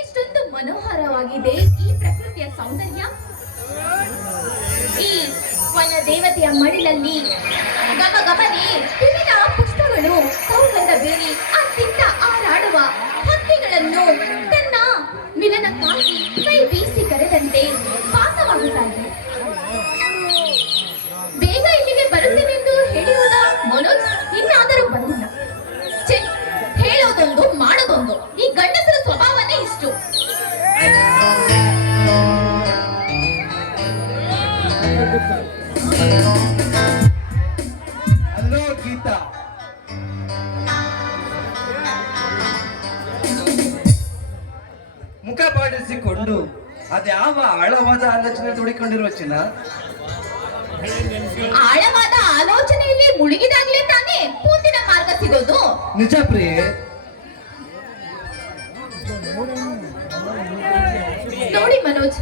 ಎಷ್ಟೊಂದು ಮನೋಹರವಾಗಿದೆ ಈ ಪ್ರಕೃತಿಯ ಸೌಂದರ್ಯ. ಈ ವನ ದೇವತೆಯ ಮಡಿಲಲ್ಲಿ ಗಮಗಮನೆ ವಿವಿಧ ಪುಷ್ಪಗಳು ಸೌಗಂಧ ಬೀರಿ ಅತ್ತಿತ್ತ ಹಾರಾಡುವ ಹಕ್ಕಿಗಳನ್ನು ತನ್ನ ಮಿಲನಕ್ಕಾಗಿ ಕೈ ಬೀಸಿ ಕರೆದಂತೆ ಭಾಸವಾಗುತ್ತಾರೆ. ಬೇಗ ಇಲ್ಲಿಗೆ ಬರುತ್ತೇನೆಂದು ಹೇಳಿರುವುದ ಮನೋಜ್ ಇನ್ನಾದರೂ ಬಂದಿಲ್ಲ. ಹೇಳೋದೊಂದು ಮಾಡೋದೊಂದು, ಈ ಗಂಡಸರ ಸ್ವಭಾವನೇ ಇಷ್ಟು. ಹಲೋ ಗೀತಾ, ಮುಖ ಬಾಡಿಸಿಕೊಂಡು ಅದ್ಯಾವ ಆಳವಾದ ಆಲೋಚನೆ ತೊಡಿಕೊಂಡಿರುವ ಚಿನ್ನ? ಆಳವಾದ ಆಲೋಚನೆಯಲ್ಲಿ ಮುಳುಗಿದಾಗ್ಲೇ ತಾನೇ ಪೂತಿನ ಮಾರ್ಗ ಸಿಗೋದು. ನಿಜ ಪ್ರಿಯೆ. ನೋಡಿ ಮನೋಜ್,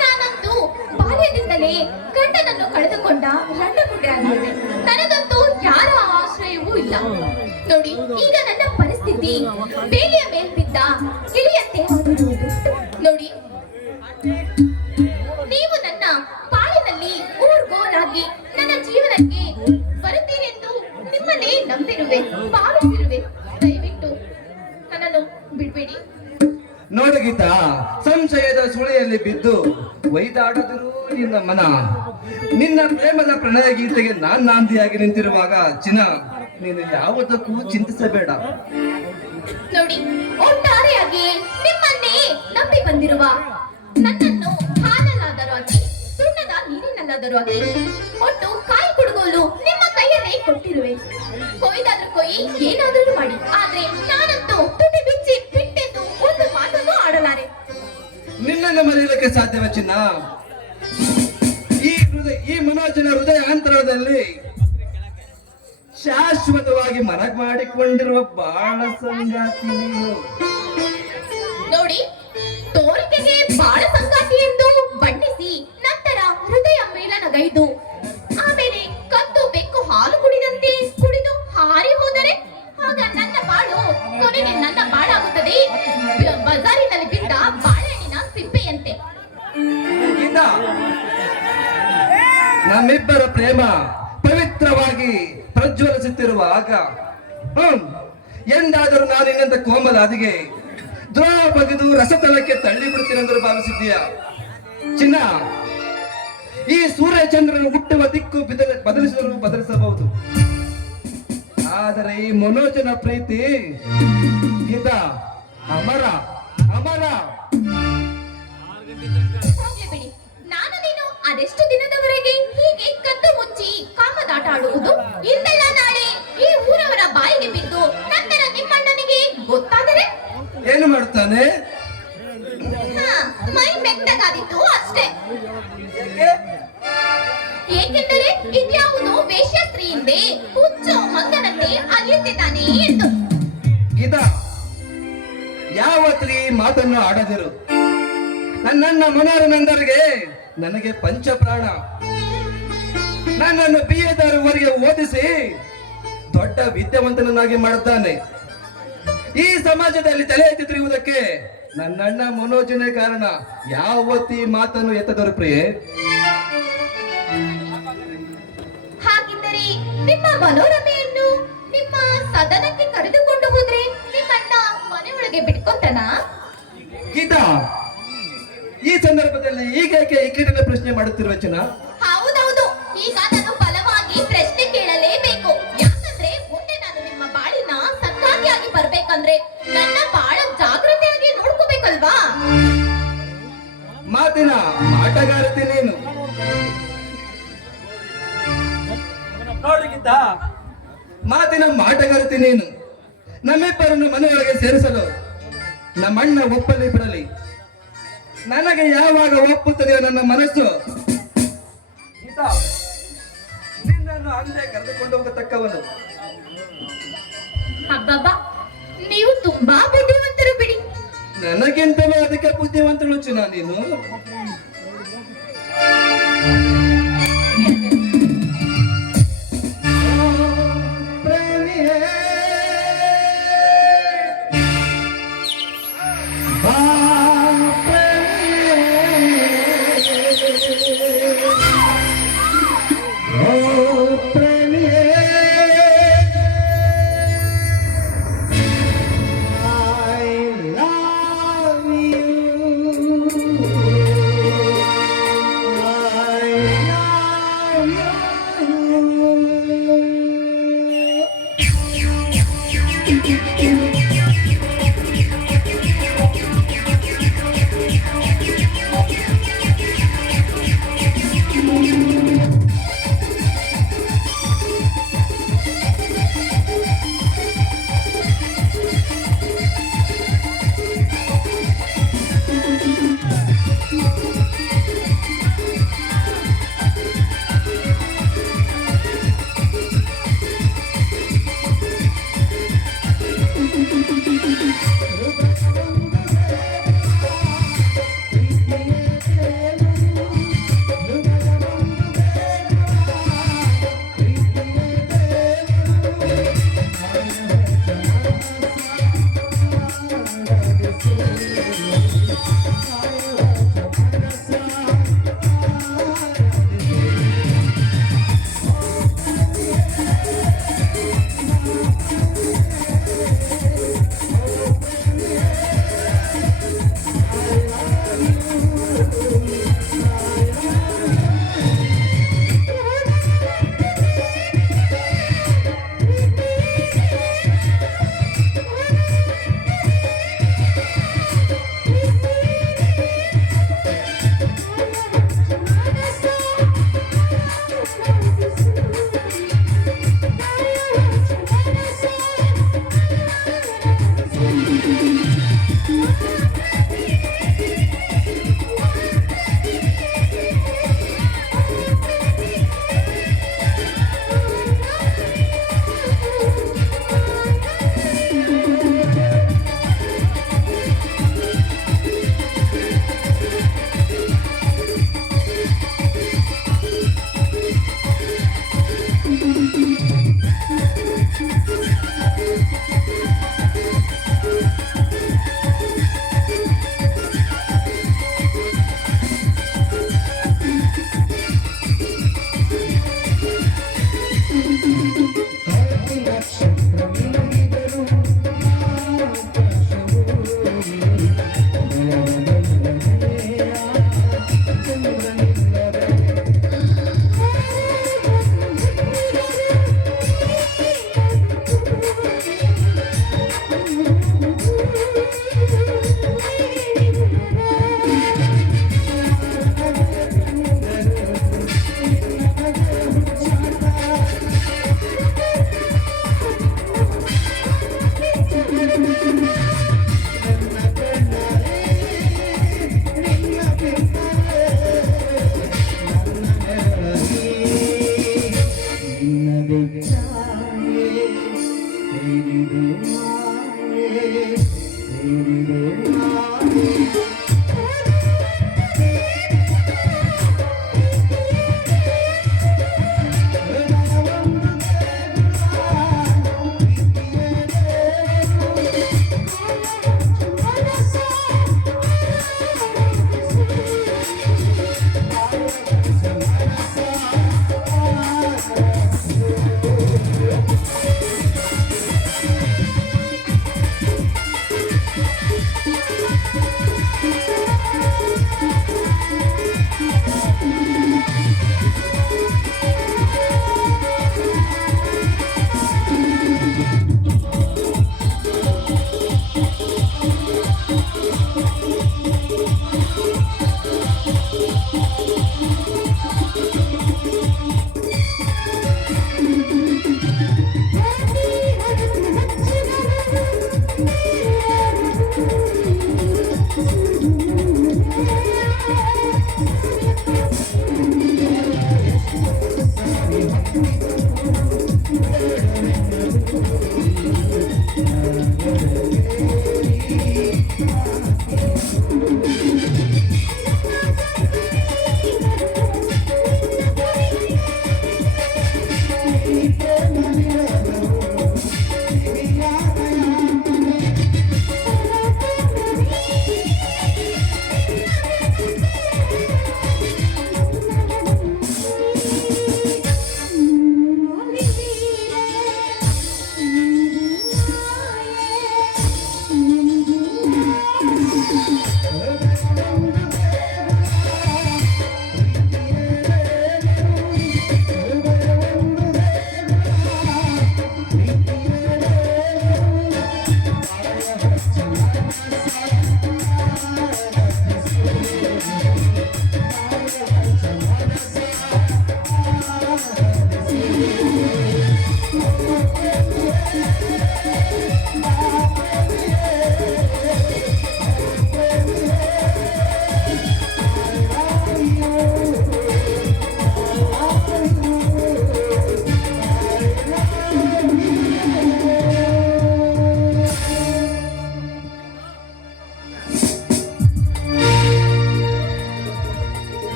ನಾನಂತೂ ಬಾಲ್ಯದಿಂದಲೇ ಗಂಡನನ್ನು ಕಳೆದುಕೊಂಡ ರಂಡಗುಡ್ಡೆ ಆಗಿರುವೆ. ನನಗಂತೂ ಯಾರ ಆಶ್ರಯವೂ ಇಲ್ಲ. ನೋಡಿ, ಈಗ ನನ್ನ ಪರಿಸ್ಥಿತಿ ಬೇಲಿಯ ಮೇಲ್ಬಿದ್ದ ಇಳಿಯಂತೆ ಆಗಿರುವುದು. ನೋಡಿ, ನೀವು ನನ್ನ ಪಾಲಿನಲ್ಲಿ ಊರ್ಗೋಲಾಗಿ ನನ್ನ ಜೀವನಕ್ಕೆ ಬರುತ್ತೀರೆಂದು ನಿಮ್ಮನ್ನೇ ನಂಬಿರುವೆ, ಭಾವಿಸಿರುವೆ. ದಯವಿಟ್ಟು ನನ್ನನ್ನು ಬಿಡ್ಬೇಡಿ. ನೋಡು ಗೀತಾ, ಸಂಶಯದ ಸುಳಿಯಲ್ಲಿ ಬಿದ್ದು ಒಯ್ದಾಡಿದ್ರು ನಿನ್ನ ಮನ. ನಿನ್ನ ಪ್ರೇಮದ ಪ್ರಣಯ ಗೀತೆಗೆ ನಾಂದಿಯಾಗಿ ನಿಂತಿರುವಾಗ ಚಿನ್ನ, ನೀನು ಯಾವುದಕ್ಕೂ ಚಿಂತಿಸಬೇಡ. ನೋಡಿ, ಒಟ್ಟಾರೆಯಾಗಿ ನಿಮ್ಮನ್ನೇ ನಂಬಿ ಬಂದಿರುವ ನನ್ನನ್ನು ಹಾಲಲ್ಲಾದರೂ ಹಾಕಿ ಸುಣ್ಣದ ನೀರಿನಲ್ಲಾದರೂ ಹಾಕಿ ಒಟ್ಟು ಕಾಯಿ ಕುಡುಗೋಲು ನಿಮ್ಮ ಕೈಯಲ್ಲೇ ಕೊಟ್ಟಿರುವೆ. ಕೊಯ್ದಾದ್ರೂ ಕೊಯ್ಯಿ, ಏನಾದರೂ ಮಾಡಿ, ಆದ್ರೆ ನಾನಂತೂ ತುಟಿ ಬಿಚ್ಚಿ ಬಿಟ್ಟೆಂದು ಒಂದು ಮಾತನ್ನು ಆಡಲಾರೆ. ನಿನ್ನನ್ನು ಮರೆಯಲಿಕ್ಕೆ ಸಾಧ್ಯವ ಚಿನ್ನ? ಈ ಮನೋಜನ ಹೃದಯ ಅಂತರದಲ್ಲಿ ಶಾಶ್ವತವಾಗಿ ಮನ ಮಾಡಿಕೊಂಡಿರುವ ಬಾಳ ಸಂಗಾತಿ ನೀನು. ನೋಡಿ, ತೋರಿಕೆಗೆ ಬಾಳ ಸಂಗಾತಿ ಎಂದು ಬಣ್ಣಿಸಿ ನಂತರ ಹೃದಯ ಮೇಲನಗೈದು ಆಮೇಲೆ ಕದ್ದು ಬೆಕ್ಕು ಹಾಲು ಕುಡಿದಂತೆ ಕುಡಿದು ಹಾರಿ ಹೋದರೆ ಆಗ ನನ್ನ ಬಾಳು ಕೊನೆಗೆ ನನ್ನ ಬಾಳಾಗುತ್ತದೆ ಬಜಾರಿನಲ್ಲಿ ಬಿದ್ದ ಬಾಳೆಹಣ್ಣಿನ ಸಿಪ್ಪೆಯಂತೆ. ನಮ್ಮಿಬ್ಬರ ಪ್ರೇಮ ಪವಿತ್ರವಾಗಿ ಪ್ರಜ್ವಲಿಸುತ್ತಿರುವಾಗ ಎಂದಾದರೂ ನಾನು ನಿನ್ನಂತ ಕೋಮಲ ಅದಿಗೆ ದ್ರೋಹ ಬಗೆದು ರಸತಲಕ್ಕೆ ತಳ್ಳಿ ಬಿಡುತ್ತೇನೆಂದು ಭಾವಿಸಿದ್ದೀಯ ಚಿನ್ನ? ಈ ಸೂರ್ಯ ಚಂದ್ರನು ಹುಟ್ಟುವ ದಿಕ್ಕು ಬದಲಿಸಿದರೂ ಬದಲಿಸಬಹುದು, ಆದರೆ ಈ ಮನೋಜನ ಪ್ರೀತಿ ಹಿತ ಅಮರ ಅಮರ. ಹೋಗ್ಲಿ ಬಿಡಿ, ನಾನು ನೀನು ಅದೆಷ್ಟು ದಿನದವರೆಗೆ ಹೀಗೆ ಕದ್ದು ಮುಚ್ಚಿ ಕಾಮದಾಟ ಆಡುವುದು? ಇಂದೆಲ್ಲ ನಾಳೆ ಈ ಊರವರ ಬಾಯಿಗೆ ಬಿದ್ದು ನಂತರ ನಿಮ್ಮಣ್ಣನಿಗೆ ಗೊತ್ತಾದರೆ ಏನು ಮಾಡುತ್ತಾನೆ? ಮೈ ಮೆತ್ತಗಾದಿತ್ತು ಅಷ್ಟೇ. ಏಕೆಂದರೆ ಇದ್ಯಾವುದೋ ವೇಶ್ಯ ಸ್ತ್ರೀಯಿಂದೆ ಹುಚ್ಚು ಮಂಗನಂತೆ ಅಲಿಯುತ್ತಿದ್ದಾನೆ ಎಂದು. ಗೀತಾ, ಯಾವತ್ತೂ ಈ ಮಾತನ್ನು ಆಡದಿರು. ನನ್ನ ಮನೋರನಂದರಿಗೆ ನನಗೆ ಪಂಚಪ್ರಾಣ. ನನ್ನನ್ನು BA ಓದಿಸಿ ದೊಡ್ಡ ವಿದ್ಯಾವಂತನನ್ನಾಗಿ ಮಾಡುತ್ತಾನೆ. ಈ ಸಮಾಜದಲ್ಲಿ ತಲೆ ಎತ್ತಿ ತಿರುಗುವುದಕ್ಕೆ ನನ್ನಣ್ಣ ಮನೋಜನೇ ಕಾರಣ. ಯಾವತ್ತಿ ಮಾತನ್ನು ಎತ್ತದರು ಪ್ರಿಯೆ. ಹಾಗಿದ್ದರೆ ನಿಮ್ಮ ಮನೋರಮೆಯನ್ನು ನಿಮ್ಮ ಸದನಕ್ಕೆ ಕರೆದುಕೊಂಡು ಹೋದ್ರೆ ನಿಮ್ಮಣ್ಣ ಮನೆಯೊಳಗೆ ಬಿಟ್ಕೊಂತನ? ಗೀತಾ, ಈ ಸಂದರ್ಭದಲ್ಲಿ ಈಗೇಕೆ ಈ ಕೀಟನ ಪ್ರಶ್ನೆ ಮಾಡುತ್ತಿರುವ ಚಿನ್ನ? ಹೌದೌದು, ಈಗ ನಾನು ಬಲವಾಗಿ ಪ್ರಶ್ನೆ ಕೇಳಲೇಬೇಕು. ಯಾಕಂದ್ರೆ ಮುಂದೆ ನಾನು ನಿಮ್ಮ ಬಾಳಿನ ಸಕ್ಕಾಗಿಯಾಗಿ ಬರ್ಬೇಕಂದ್ರೆ ನನ್ನ ಬಾಳ ಜಾಗೃತಿಯಾಗಿ ನೋಡ್ಕೋಬೇಕಲ್ವಾ? ಮಾತಿನ ಮಾಟಗಾರತಿ ನೀನು. ನೋಡಿಗಿದ್ದ ಮಾತಿನ ಮಾಟಗಾರತಿ ನೀನು. ನಮ್ಮಿಬ್ಬರನ್ನು ಮನೆಯೊಳಗೆ ಸೇರಿಸಲು ನಮ್ಮಣ್ಣ ಒಪ್ಪಲಿ ಬಿಡಲಿ, ನನಗೆ ಯಾವಾಗ ಒಪ್ಪುತ್ತದೆಯೋ ನನ್ನ ಮನಸ್ಸು ನಿನ್ನನ್ನು ಅಂದೇ ಕರೆದುಕೊಂಡು ಹೋಗತಕ್ಕವನು. ಅಬ್ಬಬ್ಬಾ, ನೀವು ತುಂಬಾ ಬುದ್ಧಿವಂತರು ಬಿಡಿ. ನನಗಿಂತಲೂ ಅದಕ್ಕೆ ಬುದ್ಧಿವಂತಳು ಚಿನ್ನ ನೀನು.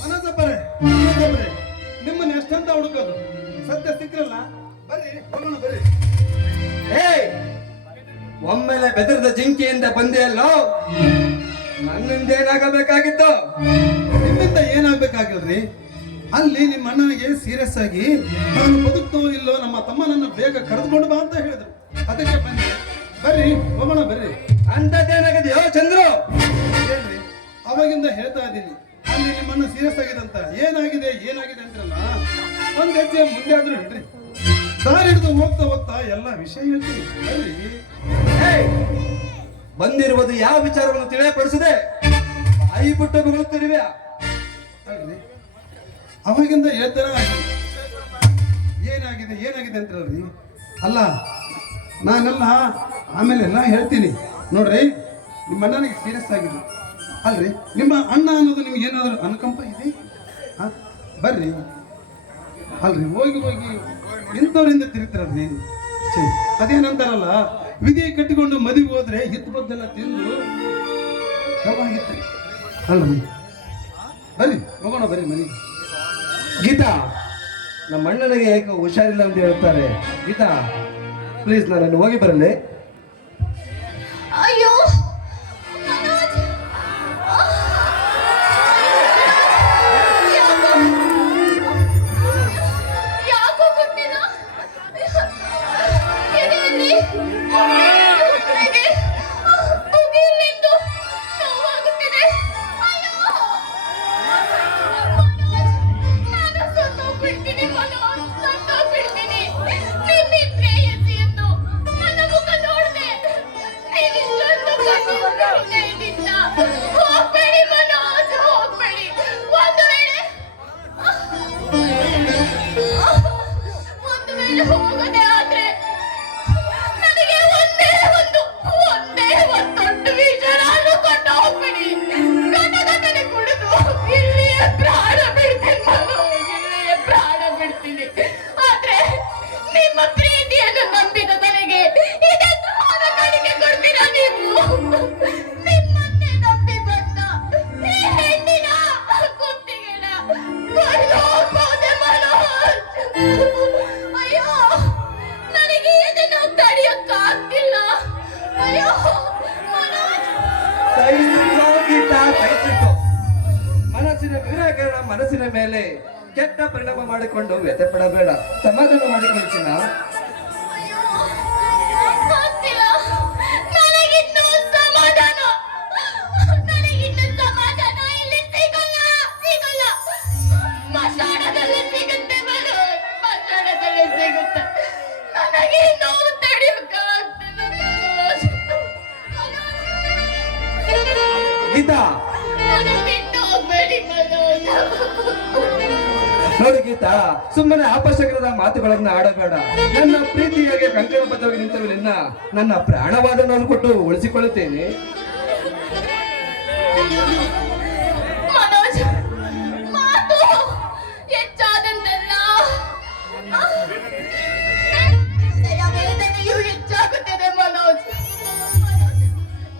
ಮನೋಜಪ್ಪರೇ, ಮನೋಜಪ್ಪರೇ, ನಿಮ್ಮನ್ನ ಎಷ್ಟಂತ ಹುಡುಕೋದು ಸದ್ಯ ಸಿಕ್ರಲ್ಲ, ಬರ್ರಿ ಹೋಗೋಣ ಬರ್ರಿ. ಏಯ್ ಒಮ್ಮೆಲೆ ಬೆದರದ ಜಿಂಕೆಯಿಂದ ಬಂದೆಯಲ್ಲೋ, ನನ್ನಿಂದ ಏನಾಗಬೇಕಾಗಿತ್ತು? ನಿಮ್ಮಿಂದ ಏನಾಗ್ಬೇಕಾಗಿಲ್ರಿ? ಅಲ್ಲಿ ನಿಮ್ಮ ಅಣ್ಣನಿಗೆ ಸೀರಿಯಸ್ ಆಗಿ ನಾನು ಬದುಕ್ತೋ ಇಲ್ಲೋ ನಮ್ಮ ತಮ್ಮನನ್ನು ಬೇಗ ಕರೆದುಕೊಂಡು ಬಾ ಅಂತ ಹೇಳಿದ್ರು. ಅದಕ್ಕೆ ಬನ್ನಿ, ಬರ್ರಿ ಹೋಗೋಣ ಬರ್ರಿ. ಅಂತದ್ದೇನಾಗಿದೆಯೋ ಚಂದ್ರು? ಹೇಳ್ರಿ, ಅವಾಗಿಂದ ಹೇಳ್ತಾ ಇದ್ದೀನಿ, ಅಲ್ಲಿ ನಿಮ್ಮನ್ನ ಸೀರಿಯಸ್ ಆಗಿದೆ ಅಂತ. ಏನಾಗಿದೆ ಏನಾಗಿದೆ ಅಂತಾರಲ್ಲ, ಒಂದ್ ಹೆಜ್ಜೆ ಮುಂದೆ ಆದ್ರೂ ಹೇಳ್ರಿ. ದಾರಿ ಹಿಡಿದು ಹೋಗ್ತಾ ಹೋಗ್ತಾ ಎಲ್ಲ ವಿಷಯ ಹೇಳ್ತೀನಿ ಬರ್ರಿ. ಏಯ್, ಬಂದಿರುವುದು ಯಾವ ವಿಚಾರವನ್ನು ತಿಳಿಯಪಡಿಸದೆ ಬಾಯಿ ಬಿಟ್ಟು ಬೀಳುತ್ತಿರುವೆ. ಅಲ್ರಿ, ಅವಾಗಿಂದ ಹೇಳ್ತಾರ ಏನಾಗಿದೆ ಏನಾಗಿದೆ ಅಂತಾರಲ್ರಿ. ಅಲ್ಲ, ನಾನೆಲ್ಲ ಆಮೇಲೆ ಎಲ್ಲ ಹೇಳ್ತೀನಿ ನೋಡ್ರಿ. ನಿಮ್ಮ ಅಣ್ಣನಿಗೆ ಸೀರಿಯಸ್ ಆಗಿದೆ ಅಲ್ರಿ. ನಿಮ್ಮ ಅಣ್ಣ ಅನ್ನೋದು ನಿಮ್ಗೆ ಏನಾದ್ರು ಅನುಕಂಪ ಇದೆ? ಬರ್ರಿ. ಅಲ್ರಿ, ಹೋಗಿ ಹೋಗಿ ಇಂಥವ್ರಿಂದ ತಿರುಗ್ತಾರಲ್ರಿ. ಅದೇನಂತಾರಲ್ಲ, ವಿಧಿ ಕಟ್ಟಿಕೊಂಡು ಮದುವೆ ಹೋದ್ರೆ ಹಿತ್ತು ಬದ್ದೆಲ್ಲ ತಿಂದು ಕವಾಗಿತ್ತು ಅಲ್ರಿ. ಬರ್ರಿ ಹೋಗೋಣ ಬರ್ರಿ ಮನೆಗೆ. ಗೀತಾ, ನಮ್ಮ ಅಣ್ಣನಿಗೆ ಯಾಕೆ ಹುಷಾರಿಲ್ಲ ಅಂತ ಹೇಳ್ತಾರೆ. ಗೀತಾ ಪ್ಲೀಸ್, ನಾನು ಹೋಗಿ ಬರಲಿ. ಅಯ್ಯೋ ಮನೋಜ್, ಯಾಕೋ ಗೊತ್ತಿಲ್ಲ, ಎದೆಯಲ್ಲಿ ಮುಗಿಲಿಂದು ನೋವಾಗುತ್ತಿದೆ. ಅಯ್ಯೋ ನಾನು ಸತ್ತೋಗ್ಬಿಡ್ತೀನಿ ಮನೋಜ್, ಸತ್ತೋಗ್ಬಿಡ್ತೀನಿ. ನಿನ್ನೆ ಪ್ರೇಯಸಿಯನ್ನು ನನ್ನ ಮುಖ ನೋಡ್ದೆ, ನೀವಿಷ್ಟೊಂದು ಕಣ್ಣೀರ್ಗಳ್ತಾ ಇದ್ದಿಲ್ಲ. ಹೋಗ್ಬೇಡಿ ಮನೋಜ್, ಹೋಗ್ಬೇಡಿ. ಒಂದು ವೇಳೆ ಹೋಗದೆ ಆದ್ರೆ ನನಗೆ ಒಂದೇ ಒಂದು ದೊಡ್ಡ ವಿಷ ನಾನು ಕೊಂಡು ಹೋಗ್ಬೇಡಿ. ಗಟಗಟನೆ ಕುಡಿದು ಇಲ್ಲಿಯೇ ಪ್ರಾಣ ಬಿಡ್ತೀನಿ ಮನೋಜ್, ಇಲ್ಲಿಯೇ ಪ್ರಾಣ ಬಿಡ್ತೀನಿ. ಆದ್ರೆ ನಿಮ್ಮ ಪ್ರೀತಿಯನ್ನು ನಂಬಿದ ನನಗೆ ಇದೇ ದ್ರೋಹದ ಕಡೆಗೆ ಕೊಡ್ತೀರಾ ನೀವು? ನಿಮ್ಮನ್ನೇ ನಂಬಿ ಬಂದ ಈ ಹೆಣ್ಣಿನ ಕುತ್ತಿಗೆನ ಕೊಂಡು ಹೋಗ್ಬೋದೆ ಮನೋಜ್. ಅಯ್ಯೋ, ನನಗೆ ಇದನ್ನು ತಡೆಯಕ್ಕಾಗ್ತಿಲ್ಲ. ಅಯ್ಯೋ ಮನೋಜ್, ಸಹಿಸಿಕೋ ಗೀತಾ, ಸಹಿಸಿಕೋ. ಮನಸ್ಸಿನ ವಿನಾಕಾರಣ ಮನಸ್ಸಿನ ಮೇಲೆ ಕೆಟ್ಟ ಪರಿಣಾಮ ಮಾಡಿಕೊಂಡು ವ್ಯಥೆ ಪಡಬೇಡ. ಸಮಾಧಾನ ಮಾಡಿಕೊಳ್ತೀನ. ಅಯ್ಯೋ ಆಗ್ತಿಲ್ಲ. ನನಗಿನ್ನೂ ಸಮಾಧಾನ ಇಲ್ಲಿ ಸಿಗಲ್ಲ. ಮಶಾಣದಲ್ಲಿ ಸಿಗುತ್ತೆ ಮನೋಜ್, ಮಶಾಣದಲ್ಲಿ ಸಿಗುತ್ತೆ. ನನಗೆ ನೋವು ತಡೆಯೋಕ್ಕಾಗ್ತಿಲ್ಲ ಮನೋಜ್. ಗೀತಾ ನನ್ನ ಬಿಟ್ಟು ಹೋಗ್ಬೇಡಿ ಮನೋಜ್. ನೋಡಿ ಗೀತಾ, ಸುಮ್ಮನೆ ಅಪಶಕರದ ಮಾತುಗಳನ್ನ ಆಡಬೇಡ. ನನ್ನ ಪ್ರೀತಿಯಾಗಿ ಕಂಕಣಬದ್ಧವಾಗಿ ನಿಂತರು ನಿನ್ನ ನನ್ನ ಪ್ರಾಣವಾದ ನಾನು ಕೊಟ್ಟು ಉಳಿಸಿಕೊಳ್ಳುತ್ತೇನೆ. ಮನೋಜ್, ಮಾತು ಹೆಚ್ಚಾದಂತೆಲ್ಲ ವೇದನೆಯೂ ಹೆಚ್ಚಾಗುತ್ತದೆ ಮನೋಜ್.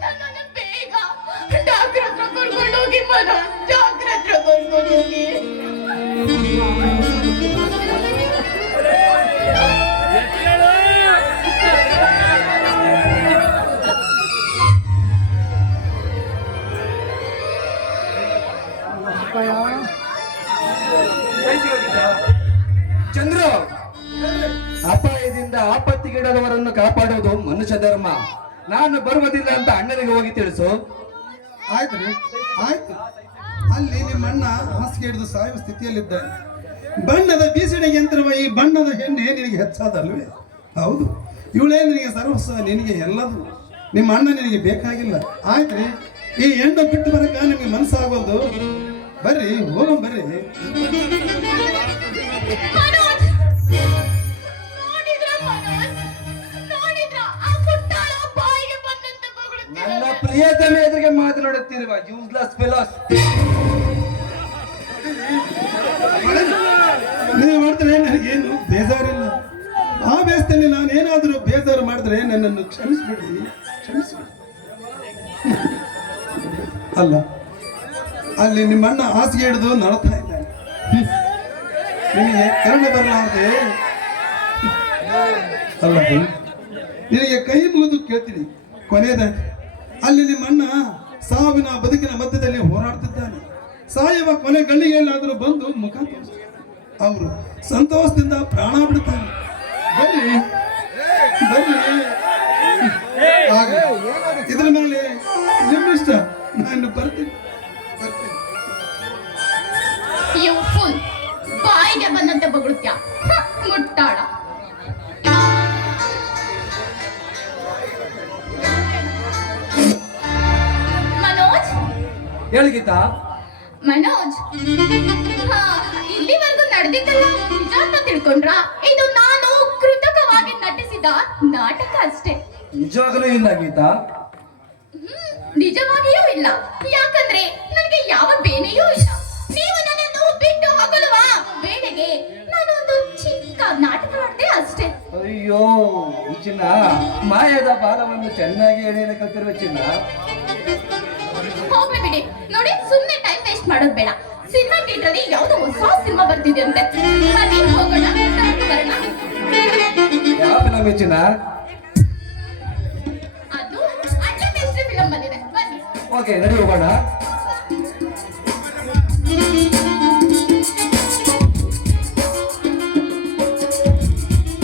ನನ್ನನ್ನು ಬೇಗ ಡಾಕ್ಟರ್ ಹತ್ರ ಕರ್ಕೊಂಡು ಹೋಗಿ ಮನೋಜ್, ಡಾಕ್ಟರ್ ಹತ್ರ ಕರ್ಕೊಂಡು ಹೋಗಿ. ಚಂದ್ರು, ಅಪಾಯದಿಂದ ಆಪತ್ತಿಗಿಡದವರನ್ನು ಕಾಪಾಡುವುದು ಮನುಷ್ಯ ಧರ್ಮ. ನಾನು ಬರುವುದಿಲ್ಲ ಅಂತ ಅಣ್ಣನಿಗೆ ಹೋಗಿ ತಿಳಿಸು. ಆಯ್ತು ರೀ, ಆಯ್ತು. ಅಲ್ಲಿ ನಿಮ್ಮ ಅಣ್ಣ ಹಾಸಿಗೆ ಹಿಡಿದು ಸಾಯುವ ಸ್ಥಿತಿಯಲ್ಲಿದ್ದಾನೆ. ಬಣ್ಣದ ಬೀಸಣಿಗೆ ಯಂತ್ರವ ಈ ಬಣ್ಣದ ಹೆಣ್ಣೆ ನಿನಗೆ ಹೆಚ್ಚಾದಲ್ವೇ? ಹೌದು, ಇವಳೇ ನಿನಗೆ ಸರ್ವಸ್ವ, ನಿನಗೆ ಎಲ್ಲದು. ನಿಮ್ಮ ಅಣ್ಣ ನಿನಗೆ ಬೇಕಾಗಿಲ್ಲ. ಆಯ್ತು ರೀ, ಈ ಹೆಣ್ಣು ಬಿಟ್ಟು ಬರಕ ನಿಮ್ಗೆ ಮನಸ್ಸಾಗೋದು. ಬರ್ರಿ ಹೋಗೋಣ ಬರ್ರಿ. ಮನೋಜ್, ನೋಡಿದ್ರಾ ಮನೋಜ್? ನೋಡಿದ್ರಾ? ಆ ಪುಟ್ಟಾಳ ಬಾಯಿಗೆ ಬಂದಂತೆ ಬೊಗಳುತ್ತಿದ್ದಾಳೆ. ನನ್ನ ಪ್ರಿಯತಮೆ ಎದುರಿಗೆ ಮಾತನಾಡುತ್ತಿರುವ ಯೂಸ್ಲೆಸ್ ಫೆಲೋಸ್. ನೀವು ಮಾಡಿದ್ರೆ ನನಗೇನು ಬೇಜಾರಿಲ್ಲ. ಆ ಬೇಸದಲ್ಲಿ ನಾನೇನಾದರೂ ಬೇಜಾರು ಮಾಡಿದ್ರೆ ನನ್ನನ್ನು ಕ್ಷಮಿಸ್ಬಿಡ್ರಿ, ಕ್ಷಮಿಸ್ಬಿಡ್ರಿ. ಅಲ್ಲ, ಅಲ್ಲಿ ನಿಮ್ಮಣ್ಣ ಹಾಸಿಗೆ ಹಿಡಿದು ನಡ್ತಾ ಇದ್ದಾನೆ. ನಿನಗೆ ಕರುಣೆ ಬರಲಾರ್ದೆ ಅಲ್ಲ, ನಿನಗೆ ಕೈ ಮುಗಿದು ಕೇಳ್ತೀನಿ. ಕೊನೆಯದಾಗಿ ಅಲ್ಲಿ ನಿಮ್ಮಣ್ಣ ಸಾವಿನ ಬದುಕಿನ ಮಧ್ಯದಲ್ಲಿ ಹೋರಾಡ್ತಿದ್ದಾನೆ. ಸಾಯುವ ಕೊನೆ ಗಣ್ಣಿಗೆಲ್ಲಾದರೂ ಬಂದು ಮುಖ ತೋರಿಸ್ತಾರೆ. ಅವರು ಸಂತೋಷದಿಂದ ಪ್ರಾಣ ಬಿಡ್ತಾರೆ. ಬರ್ರಿ ಬರ್ರಿ. ಹಾಗೆ ಇದ್ರ ಮೇಲೆ ನಿಮ್ಮಿಷ್ಟ, ನಾನು ಬರ್ತೀನಿ ಬರ್ತೀನಿ. You fool. ಬಾಯಿಗೆ ಬಂದಂತೆ ಬೊಗಳುತ್ತ್ಯಾ, ಮುಟ್ಟಾಳ. ಮನೋಜ್, ಹೇಳಿ ಗೀತಾ. ಮನೋಜ್, ಹಾ, ಇಲ್ಲಿವರೆಗೂ ನಡೆದಿದ್ದಲ್ಲ ನಿಜ ಅಂತ ತಿಳ್ಕೊಂಡ್ರಾ? ಇದು ನಾನು ಕೃತಕವಾಗಿ ನಟಿಸಿದ ನಾಟಕ ಅಷ್ಟೇ. ನಿಜವಾಗಲೂ ಇಲ್ಲ ಗೀತಾ. ನಿಜವಾಗಿಯೂ ಇಲ್ಲ. ಯಾಕಂದ್ರೆ ನನಗೆ ಯಾವ ಬೇನೆಯೂ ಇಲ್ಲ. ನೀವು ನನ್ನನ್ನು ಬಿಟ್ಟು ಹೋಗಲುವ ವೇಳೆಗೆ ನಾನು ಒಂದು ಚಿಕ್ಕ ನಾಟಕ ಮಾಡಿದೆ ಅಷ್ಟೇ. ಅಯ್ಯೋ ಚಿನ್ನ, ಮಾಯದ ಬಾಲವನ್ನು ಚೆನ್ನಾಗಿ ಎಳೆಯಲು ಕಲ್ತಿರುವ ಚಿನ್ನ. ಹೋಗ್ಲಿ ಬಿಡಿ. ನೋಡಿ, ಸುಮ್ಮನೆ ಟೈಮ್ ವೇಸ್ಟ್ ಮಾಡೋದು ಬೇಡ. ಸಿನಿಮಾ ಥಿಯೇಟರ್ ಅಲ್ಲಿ ಯಾವುದೋ ಹೊಸ ಸಿನಿಮಾ ಬರ್ತಿದೆ ಅಂತೆ. ಬನ್ನಿ ಹೋಗೋಣ, ನೋಡ್ಕೊಂಡು ಬರೋಣ. ಯಾವ ಫಿಲಂ ಚಿನ್ನ? ಅದು ಅಣ್ಣ ಮೇಸ್ಟ್ರಿ ಫಿಲಂ ಬಂದಿದೆ, ಬನ್ನಿ. ಓಕೆ, ನಡಿ ಹೋಗೋಣ.